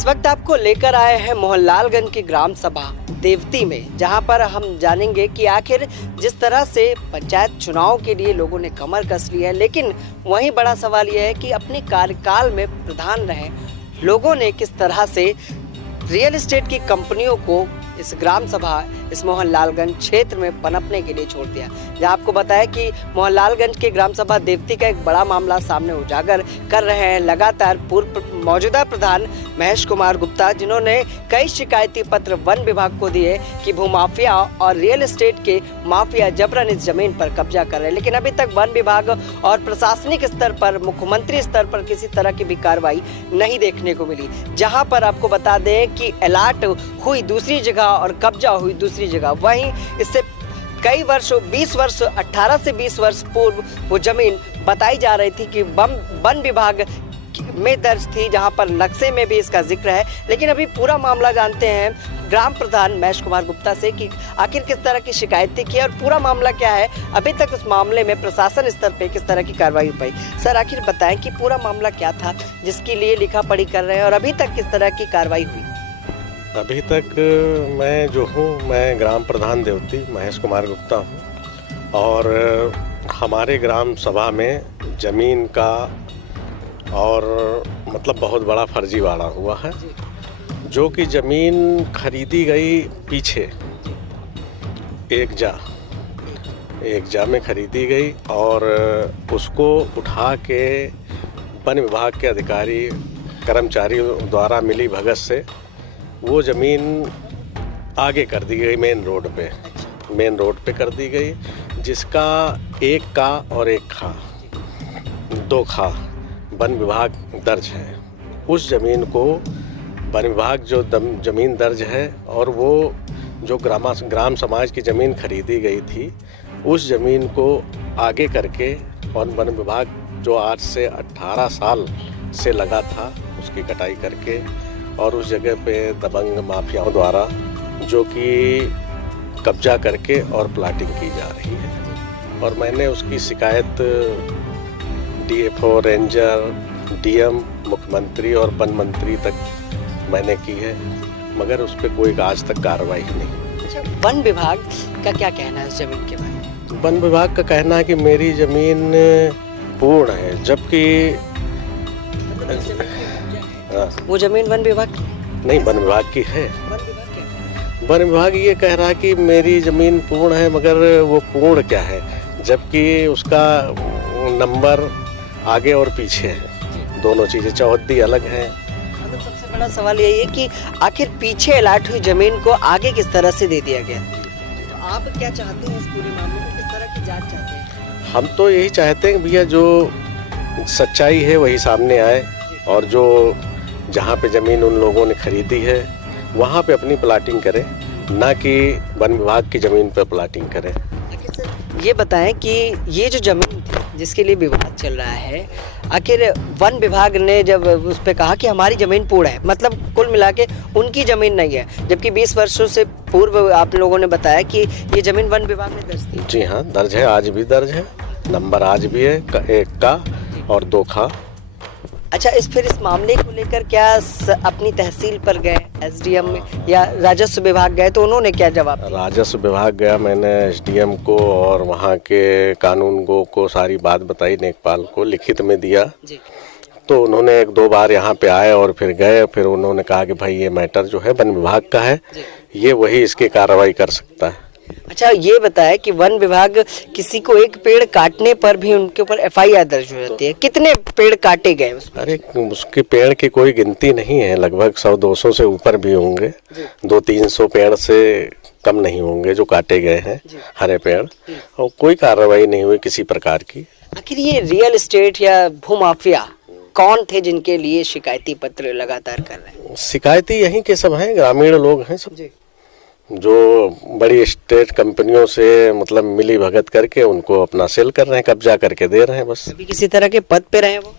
इस वक्त आपको लेकर आए हैं मोहनलालगंज की ग्राम सभा देवती में, जहां पर हम जानेंगे कि आखिर जिस तरह से पंचायत चुनाव के लिए लोगों ने कमर कस ली है, लेकिन वहीं बड़ा सवाल यह है कि अपने कार्यकाल में प्रधान रहे लोगों ने किस तरह से रियल एस्टेट की कंपनियों को इस ग्राम सभा इस मोहनलालगंज क्षेत्र में पनपने के लिए छोड़ दिया। जहां आपको बताया कि मोहनलालगंज के ग्राम सभा देवती का एक बड़ा मामला सामने उजागर कर रहे हैं लगातार पूर्व मौजूदा प्रधान महेश कुमार गुप्ता, जिन्होंने कई शिकायती पत्र वन विभाग को दिए कि भूमाफिया और रियल एस्टेट के माफिया जबरन इस जमीन पर कब्जा कर रहे हैं। लेकिन अभी तक वन विभाग और प्रशासनिक स्तर पर, मुख्यमंत्री स्तर पर किसी तरह की भी कार्रवाई नहीं देखने को मिली। जहां पर आपको बता दें कि अलाट हुई दूसरी जगह और कब्जा हुई दूसरी जगह। वहीं इससे कई वर्षों 20 वर्ष 18 से 20 वर्ष पूर्व वो जमीन बताई जा रही थी कि वन विभाग में दर्ज थी, जहां पर नक्शे में भी इसका जिक्र है। लेकिन अभी पूरा मामला जानते हैं ग्राम प्रधान महेश कुमार गुप्ता से कि आखिर किस तरह की शिकायतें की और पूरा मामला क्या है, अभी तक उस मामले में प्रशासन स्तर पे किस तरह की कार्रवाई हो पाई। सर, आखिर बताएं कि पूरा मामला क्या था जिसके लिए लिखा पढ़ी कर रहे हैं और अभी तक किस तरह की कार्रवाई हुई। अभी तक मैं जो हूँ, मैं ग्राम प्रधान देवती महेश कुमार गुप्ता हूँ और हमारे ग्राम सभा में ज़मीन का और मतलब बहुत बड़ा फर्जीवाड़ा हुआ है। जो कि ज़मीन खरीदी गई पीछे एक जा में खरीदी गई और उसको उठा के वन विभाग के अधिकारी कर्मचारियों द्वारा मिली भगत से वो ज़मीन आगे कर दी गई मेन रोड पे कर दी गई, जिसका एक का और एक खा, 2 खा वन विभाग दर्ज है। उस ज़मीन को वन विभाग जो ज़मीन दर्ज है और वो जो ग्राम समाज की ज़मीन खरीदी गई थी, उस ज़मीन को आगे करके और वन विभाग जो आज से 18 साल से लगा था उसकी कटाई करके और उस जगह पे दबंग माफियाओं द्वारा जो कि कब्जा करके और प्लाटिंग की जा रही है। और मैंने उसकी शिकायत DFO, रेंजर, DM, मुख्यमंत्री और वन मंत्री तक मैंने की है, मगर उस पर कोई आज तक कार्रवाई ही नहीं। अच्छा, वन विभाग का क्या कहना है इस जमीन के बारे में? वन विभाग का कहना है कि मेरी ज़मीन पूर्ण है, जबकि वो जमीन वन विभाग नहीं, वन विभाग की है। वन विभाग ये कह रहा है कि मेरी ज़मीन पूर्ण है, मगर वो पूर्ण क्या है, जबकि उसका नंबर आगे और पीछे है, दोनों चीज़ें चौहद्दी अलग हैं। मतलब सबसे बड़ा सवाल यही है कि आखिर पीछे अलाट हुई जमीन को आगे किस तरह से दे दिया गया। तो आप क्या चाहते हैं इस पूरे मामले में, किस तरह की जांच चाहते हैं? हम तो यही चाहते हैं भैया, जो सच्चाई है वही सामने आए और जो जहाँ पे ज़मीन उन लोगों ने खरीदी है वहाँ पे अपनी प्लाटिंग करें, ना कि वन विभाग की ज़मीन पे प्लाटिंग करें। ये बताएं कि ये जो ज़मीन थी जिसके लिए विवाद चल रहा है, आखिर वन विभाग ने जब उस पर कहा कि हमारी ज़मीन पूर्ण है, मतलब कुल मिला के उनकी ज़मीन नहीं है, जबकि 20 वर्षों से पूर्व आप लोगों ने बताया कि ये ज़मीन वन विभाग ने दर्ज थी। जी हाँ, दर्ज है, आज भी दर्ज है, नंबर आज भी है, 1 का और 2 खा। अच्छा, इस मामले को लेकर क्या अपनी तहसील पर गए, SDM में या राजस्व विभाग गए, तो उन्होंने क्या जवाब दिया? राजस्व विभाग गया, मैंने SDM को और वहाँ के कानूनगो को सारी बात बताई, लेखपाल को लिखित में दिया जी। तो उन्होंने 1-2 बार यहाँ पे आए और फिर गए, फिर उन्होंने कहा कि भाई ये मैटर जो है वन विभाग का है, ये वही इसकी कार्रवाई कर सकता है। अच्छा, ये बताया कि वन विभाग किसी को एक पेड़ काटने पर भी उनके ऊपर FIR दर्ज हो जाती है। कितने पेड़ काटे गए उसमें? अरे उसके पेड़ की कोई गिनती नहीं है, लगभग 100-200 से ऊपर भी होंगे, 200-300 पेड़ से कम नहीं होंगे जो काटे गए हैं, हरे पेड़, और कोई कार्रवाई नहीं हुई किसी प्रकार की। आखिर ये रियल एस्टेट या भूमाफिया कौन थे जिनके लिए शिकायती पत्र लगातार कर रहे हैं? शिकायती यहीं के सब हैं, ग्रामीण लोग हैं सब, जो बड़ी स्टेट कंपनियों से मतलब मिली भगत करके उनको अपना सेल कर रहे हैं, कब्जा करके दे रहे हैं बस। अभी किसी तरह के पद पे रहे वो?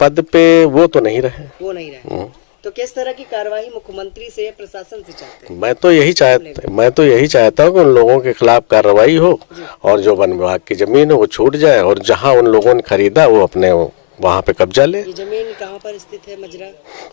पद पे वो तो नहीं रहे। तो किस तरह की कार्रवाई मुख्यमंत्री से या प्रशासन से चाहते हैं? मैं तो यही चाहता हूँ कि उन लोगों के खिलाफ कार्रवाई हो और जो वन विभाग की जमीन है वो छूट जाए और जहाँ उन लोगों ने खरीदा वो अपने वहाँ पे कब्जा ले। ये जमीन कहाँ पर स्थित है मजरा?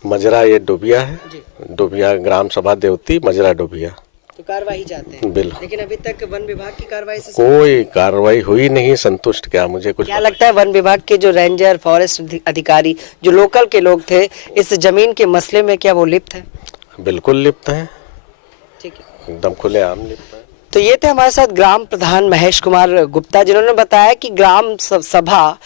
मजरा ये डोबिया है, जी। डोबिया ग्राम सभा देवती मजरा डोबिया। तो कार्रवाई चाहते हैं? बिल्कुल। लेकिन अभी तक वन विभाग की कार्रवाई से कोई कार्रवाई हुई नहीं। संतुष्ट क्या मुझे कुछ क्या लगता है वन विभाग के जो रेंजर फॉरेस्ट अधिकारी जो लोकल के लोग थे इस जमीन के मसले में क्या वो लिप्त है? बिल्कुल लिप्त हैं, ठीक है। एकदम खुलेआम लिप्त हैं। तो ये थे हमारे साथ ग्राम प्रधान महेश कुमार गुप्ता, जिन्होंने बताया कि ग्राम सभा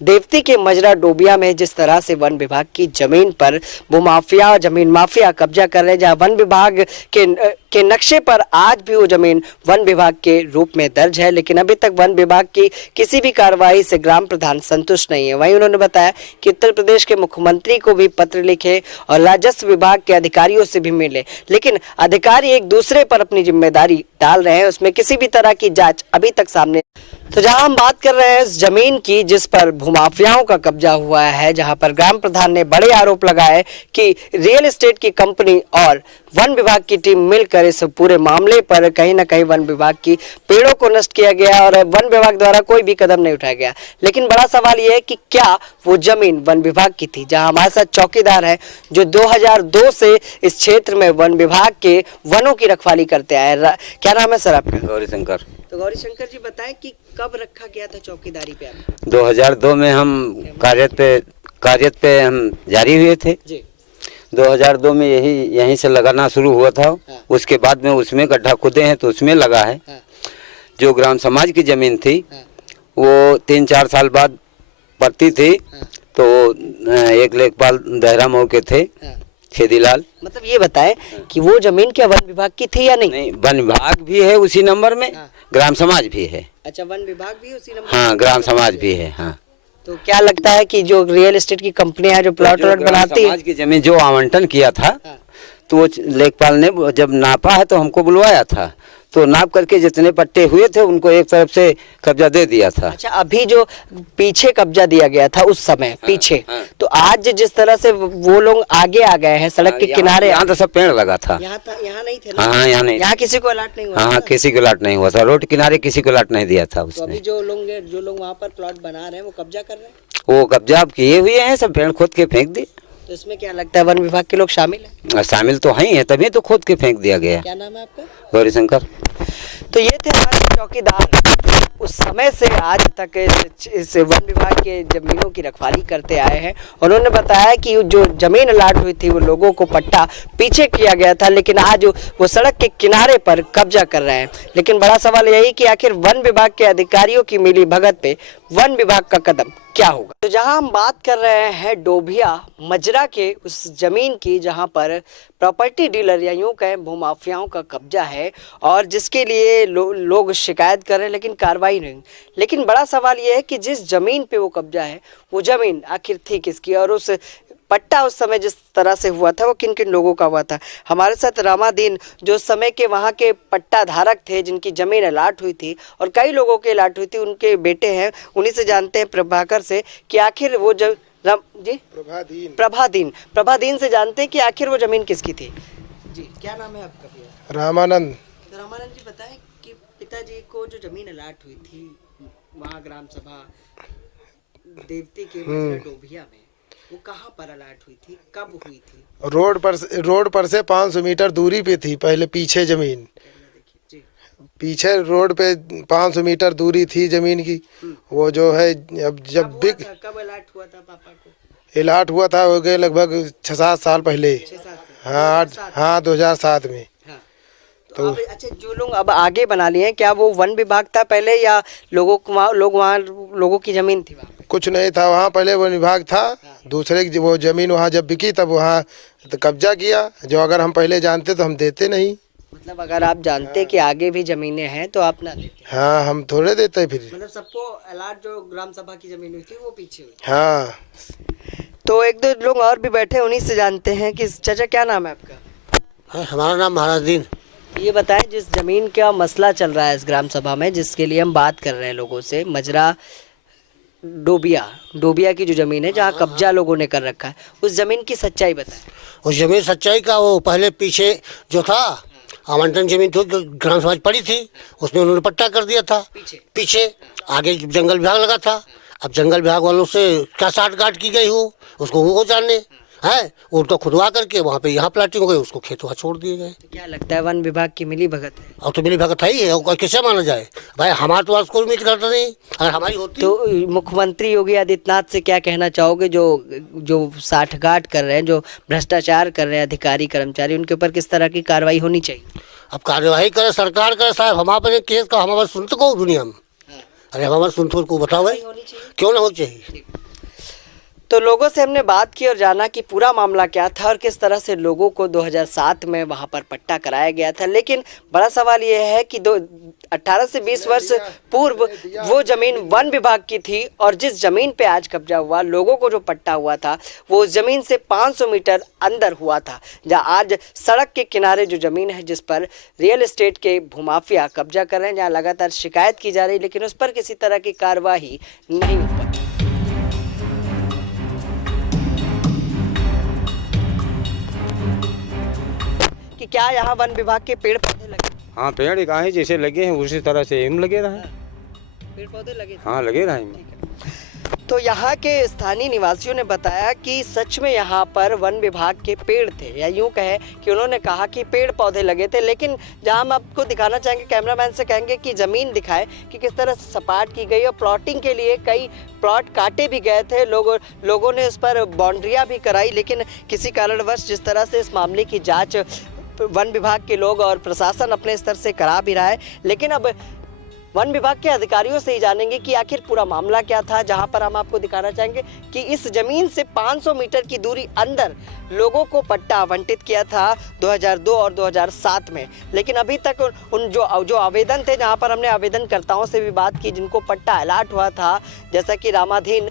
देवती के मजरा डोबिया में जिस तरह से वन विभाग की जमीन पर वो माफिया जमीन माफिया कब्जा कर रहे हैं, जहां वन विभाग के नक्शे पर आज भी वो जमीन वन विभाग के रूप में दर्ज है, लेकिन अभी तक वन विभाग की किसी भी कार्रवाई से ग्राम प्रधान संतुष्ट नहीं है। वहीं उन्होंने बताया कि उत्तर प्रदेश के मुख्यमंत्री को भी पत्र लिखे और राजस्व विभाग के अधिकारियों से भी मिले, लेकिन अधिकारी एक दूसरे पर अपनी जिम्मेदारी डाल रहे हैं, उसमें किसी भी तरह की जांच अभी तक सामने। तो जहां हम बात कर रहे हैं इस जमीन की जिस पर भूमाफियाओं का कब्जा हुआ है, जहां पर ग्राम प्रधान ने बड़े आरोप लगाए कि रियल एस्टेट की कंपनी और वन विभाग की टीम मिलकर इस पूरे मामले पर कहीं ना कहीं वन विभाग की पेड़ों को नष्ट किया गया और वन विभाग द्वारा कोई भी कदम नहीं उठाया गया। लेकिन बड़ा सवाल यह है कि क्या वो जमीन वन विभाग की थी? जहां हमारे साथ चौकीदार है जो 2002 से इस क्षेत्र में वन विभाग के वनों की रखवाली करते आए। क्या नाम है सर आपका? गौरी शंकर। तो गौरी शंकर जी बताएं कि कब रखा गया था चौकीदारी पे आपको? 2002 में हम कार्यत पे हम जारी हुए थे जी। 2002 में यहीं से लगाना शुरू हुआ था। हाँ। उसके बाद में उसमें गड्ढा खुदे हैं तो उसमें लगा है। हाँ। जो ग्राम समाज की जमीन थी हाँ। वो 3-4 साल बाद पड़ती थी। हाँ। तो एक लेखपाल दहरा मोड़ के थे, हाँ। खेदीलाल। मतलब ये बताएं कि वो जमीन क्या वन विभाग की थी या नहीं? नहीं, वन विभाग भी है उसी नंबर में। हाँ। ग्राम समाज भी है। अच्छा, वन विभाग भी उसी नंबर? हाँ, ग्राम समाज भी है। हाँ। तो क्या लगता है कि जो रियल एस्टेट की कंपनियां हैं जो प्लॉट जो ग्राम बनाती है, समाज की जमीन जो आवंटन किया था हाँ। तो वो लेखपाल ने जब नापा है तो हमको बुलवाया था, तो नाप करके जितने पट्टे हुए थे उनको एक तरफ से कब्जा दे दिया था। अच्छा, अभी जो पीछे कब्जा दिया गया था उस समय पीछे, हाँ। तो आज जिस तरह से वो लोग आगे आ गए हैं सड़क के किनारे, यहाँ तो सब पेड़ लगा था। यहाँ नहीं थे ना? हाँ, यहाँ नहीं। यहाँ किसी को अलर्ट नहीं हुआ हाँ, था? किसी को लाट नहीं हुआ था। रोड किनारे किसी को लाट नहीं दिया था तो अभी उसने। जो लोग वहाँ पर प्लॉट बना रहे हैं वो कब्जा कर रहे हैं, वो कब्जा अब किए हुए हैं, सब पेड़ खोद के फेंक दिए। तो इसमें क्या लगता है वन विभाग के लोग शामिल हैं? शामिल तो है ही है, तभी तो खोद के फेंक दिया गया। क्या नाम है आपका? गौरी शंकर। तो ये थे हमारे चौकीदार, उस समय से आज तक इस वन विभाग के जमीनों की रखवाली करते आए हैं। उन्होंने बताया कि जो जमीन अलाट हुई थी वो लोगों को पट्टा पीछे किया गया था, लेकिन आज वो सड़क के किनारे पर कब्जा कर रहे हैं। लेकिन बड़ा सवाल यही कि आखिर वन विभाग के अधिकारियों की मिली भगत पे वन विभाग का कदम क्या होगा? तो जहां हम बात कर रहे हैं डोबिया मजरा के उस जमीन की जहां पर प्रॉपर्टी डीलर या यूं कहें भूमाफियाओं का कब्जा है और जिसके लिए लोग शिकायत कर रहे हैं लेकिन कार्रवाई नहीं। लेकिन बड़ा सवाल यह है कि जिस जमीन पे वो कब्जा है वो जमीन आखिर थी किसकी और उस पट्टा उस समय जिस तरह से हुआ था वो किन किन लोगों का हुआ था? हमारे साथ रामादीन जो उस समय के वहाँ के पट्टा धारक थे जिनकी जमीन अलाट हुई थी और कई लोगों की अलाट हुई थी, उनके बेटे हैं, उन्हीं से जानते हैं प्रभाकर से कि आखिर वो प्रभादीन से जानते हैं कि आखिर वो जमीन किसकी थी। जी, क्या नाम है आपका भैया? रामानंद। तो रामानंद जी बताएं कि पिताजी को जो जमीन अलाट हुई थी वहाँ ग्राम सभा देवती के डोबिया में, वो कहाँ पर अलाट हुई थी, कब हुई थी? रोड पर से 500 मीटर दूरी पे थी पहले पीछे जमीन। पीछे रोड पे 500 मीटर दूरी थी जमीन की। वो जो है अब जब बिक कब अलाट हुआ था पापा को? अलाट हुआ था हो गए लगभग 6-7 साल पहले। हाँ 2007 में। तो अब अच्छा, जो लोग अब आगे बना लिए हैं क्या वो वन विभाग था पहले या लोग वहाँ लोगों की जमीन थी? वहाँ कुछ नहीं था, वहाँ पहले वन विभाग था। दूसरे की वो जमीन वहाँ जब बिकी तब वहाँ तो कब्जा किया। जो अगर हम पहले जानते तो हम देते नहीं। मतलब अगर आप जानते कि आगे भी जमीनें हैं तो आप ना देते? हाँ, हम थोड़े देते फिर। मतलब सबको अलाट जो ग्राम सभा की जमीन हुई थी वो पीछे हुई? हाँ। तो एक दो लोग और भी बैठे, उन्हीं से जानते हैं कि चाचा क्या नाम है आपका? हमारा नाम महाराजदीन। ये बताएं जिस जमीन का मसला चल रहा है इस ग्राम सभा में जिसके लिए हम बात कर रहे हैं लोगों से, मजरा डोबिया की जो जमीन है जहाँ कब्जा लोगों ने कर रखा है, उस जमीन की सच्चाई बताएं। उस जमीन सच्चाई का वो पहले पीछे जो था आवंटन जमीन थी ग्राम समाज पड़ी थी, उसमें उन्होंने पट्टा कर दिया था। पीछे आगे जंगल विभाग लगा था, अब जंगल विभाग वालों से क्या साठगांठ की गई हो उसको वो जाने है। वो तो खुदवा करके वहाँ पे यहाँ प्लाटिंग हो गई, उसको खेत वहाँ छोड़ दिए गए। तो क्या लगता है वन विभाग की मिली भगत है? और तो मिली भगत है ही है, और कैसे माना जाए भाई, हमारा तो आज कोई उम्मीद करता नहीं, अगर हमारी होती। तो मुख्यमंत्री योगी आदित्यनाथ से क्या कहना चाहोगे, जो साठगांठ कर रहे हैं, जो भ्रष्टाचार कर रहे हैं अधिकारी कर्मचारी, उनके ऊपर किस तरह की कार्रवाई होनी चाहिए? अब कार्यवाही करे सरकार करे साहब, हम अपने केस का हमारे सुनते को दुनिया में, अरे हमारे सुनते को बताओ भाई, क्यों ना हो चाहिए। तो लोगों से हमने बात की और जाना कि पूरा मामला क्या था और किस तरह से लोगों को 2007 में वहां पर पट्टा कराया गया था। लेकिन बड़ा सवाल यह है कि 18 से 20 वर्ष पूर्व वो जमीन वन विभाग की थी और जिस जमीन पे आज कब्जा हुआ, लोगों को जो पट्टा हुआ था वो उस जमीन से 500 मीटर अंदर हुआ था, जहाँ आज सड़क के किनारे जो जमीन है जिस पर रियल एस्टेट के भूमाफिया कब्जा कर रहे हैं, जहाँ लगातार शिकायत की जा रही, लेकिन उस पर किसी तरह की कार्रवाई नहीं हो पाई। कि क्या यहाँ वन विभाग के पेड़ पौधे लगे? हाँ, पेड़ कहाँ जैसे लगे हैं उसी तरह से हम लगे रहे। पेड़ पौधे लगे? हाँ, लगे रहे। तो यहाँ के स्थानीय निवासियों ने बताया कि सच में यहाँ पर वन विभाग के पेड़ थे, या यूं कहे कि उन्होंने कहा कि पेड़ पौधे लगे थे। लेकिन जहाँ हम आपको दिखाना चाहेंगे, कैमरामैन से कहेंगे कि ज़मीन दिखाए कि किस तरह से सपाट की गई और प्लॉटिंग के लिए कई प्लॉट काटे भी गए थे। लोगों ने उस पर बाउंड्रियाँ भी कराई, लेकिन किसी कारणवश जिस तरह से इस मामले की जाँच वन विभाग के लोग और प्रशासन अपने स्तर से करा भी रहा है, लेकिन अब वन विभाग के अधिकारियों से ही जानेंगे कि आखिर पूरा मामला क्या था। जहां पर हम आपको दिखाना चाहेंगे कि इस जमीन से 500 मीटर की दूरी अंदर लोगों को पट्टा आवंटित किया था 2002 और 2007 में, लेकिन अभी तक उन जो आवेदन थे, जहां पर हमने आवेदनकर्ताओं से भी बात की जिनको पट्टा अलॉट हुआ था, जैसा कि रामाधीन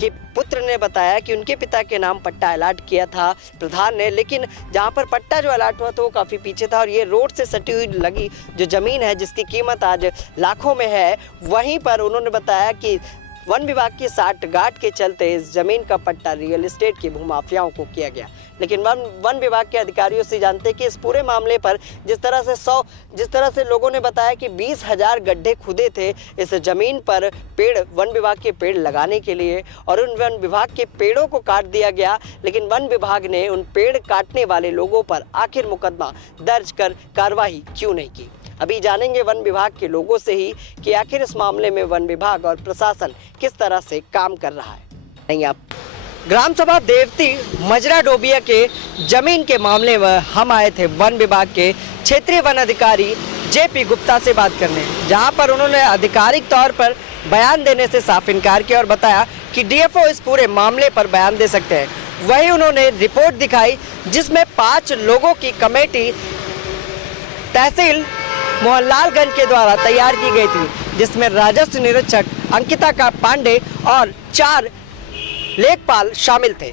के पुत्र ने बताया कि उनके पिता के नाम पट्टा अलॉट किया था प्रधान ने, लेकिन जहां पर पट्टा जो अलॉट हुआ था वो काफ़ी पीछे था और ये रोड से सटी हुई लगी जो ज़मीन है जिसकी कीमत आज लाखों में है, वहीं पर उन्होंने बताया कि वन विभाग की साठगांठ के चलते इस जमीन का पट्टा रियल एस्टेट के भूमाफियाओं को किया गया। लेकिन वन विभाग के अधिकारियों से जानते कि इस पूरे मामले पर जिस तरह से लोगों ने बताया कि 20,000 गड्ढे खुदे थे इस जमीन पर पेड़, वन विभाग के पेड़ लगाने के लिए, और उन वन विभाग के पेड़ों को काट दिया गया। लेकिन वन विभाग ने उन पेड़ काटने वाले लोगों पर आखिर मुकदमा दर्ज कर कार्रवाई क्यों नहीं की। अभी जानेंगे वन विभाग के लोगों से ही कि आखिर इस मामले में वन विभाग और प्रशासन किस तरह से काम कर रहा है। नहीं, आप ग्राम सभा देवती मजरा डोबिया के जमीन के मामले में हम आए थे वन विभाग के क्षेत्रीय वन अधिकारी जेपी गुप्ता से बात करने, जहां पर उन्होंने आधिकारिक तौर पर बयान देने से साफ इनकार किया और बताया कि डीएफओ इस पूरे मामले पर बयान दे सकते हैं। वहीं उन्होंने रिपोर्ट दिखाई जिसमें 5 लोगों की कमेटी तहसील मोहनलालगंज के द्वारा तैयार की गई थी, जिसमें राजस्व निरीक्षक अंकिता का पांडे और 4 लेखपाल शामिल थे।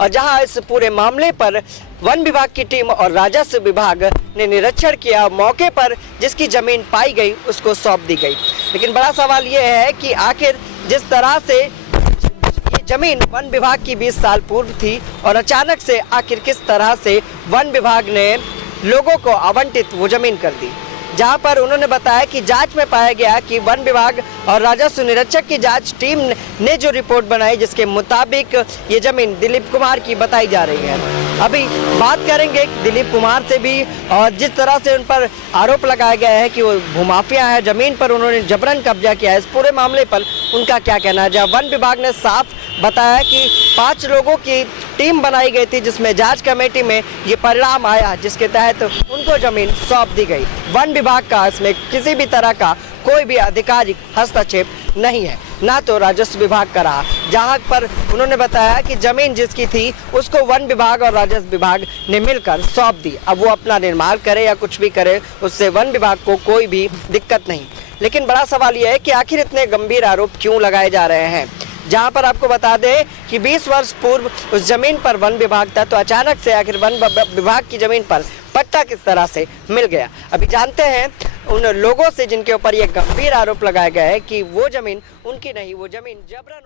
और जहां इस पूरे मामले पर वन विभाग की टीम और राजस्व विभाग ने निरीक्षण किया, मौके पर जिसकी जमीन पाई गई उसको सौंप दी गई। लेकिन बड़ा सवाल यह है कि आखिर जिस तरह से ये जमीन वन विभाग की 20 साल पूर्व थी और अचानक से आखिर किस तरह से वन विभाग ने लोगों को आवंटित वो जमीन कर दी, जहां पर उन्होंने बताया कि जांच में पाया गया कि वन विभाग और राजस्व निरीक्षक की जांच टीम ने जो रिपोर्ट बनाई जिसके मुताबिक ये जमीन दिलीप कुमार की बताई जा रही है। अभी बात करेंगे दिलीप कुमार से भी, और जिस तरह से उन पर आरोप लगाया गया है कि वो भूमाफिया है, जमीन पर उन्होंने जबरन कब्जा किया है, इस पूरे मामले पर उनका क्या कहना है। जहाँ वन विभाग ने साफ बताया कि 5 लोगों की टीम बनाई गई थी जिसमें जांच कमेटी में ये परिणाम आया जिसके तहत उनको जमीन सौंप दी गई। वन विभाग का इसमें किसी भी तरह का कोई भी आधिकारिक हस्तक्षेप नहीं है, ना तो राजस्व विभाग का रहा, जहां पर उन्होंने बताया कि जमीन जिसकी थी उसको वन विभाग और राजस्व विभाग ने मिलकर सौंप दी। अब वो अपना निर्माण करे या कुछ भी करे, उससे वन विभाग को कोई भी दिक्कत नहीं। लेकिन बड़ा सवाल यह है कि आखिर इतने गंभीर आरोप क्यों लगाए जा रहे हैं, जहां पर आपको बता दें कि 20 वर्ष पूर्व उस जमीन पर वन विभाग था, तो अचानक से आखिर वन विभाग की जमीन पर पट्टा किस तरह से मिल गया। अभी जानते हैं उन लोगों से जिनके ऊपर ये गंभीर आरोप लगाया गया है कि वो जमीन उनकी नहीं, वो जमीन जबरन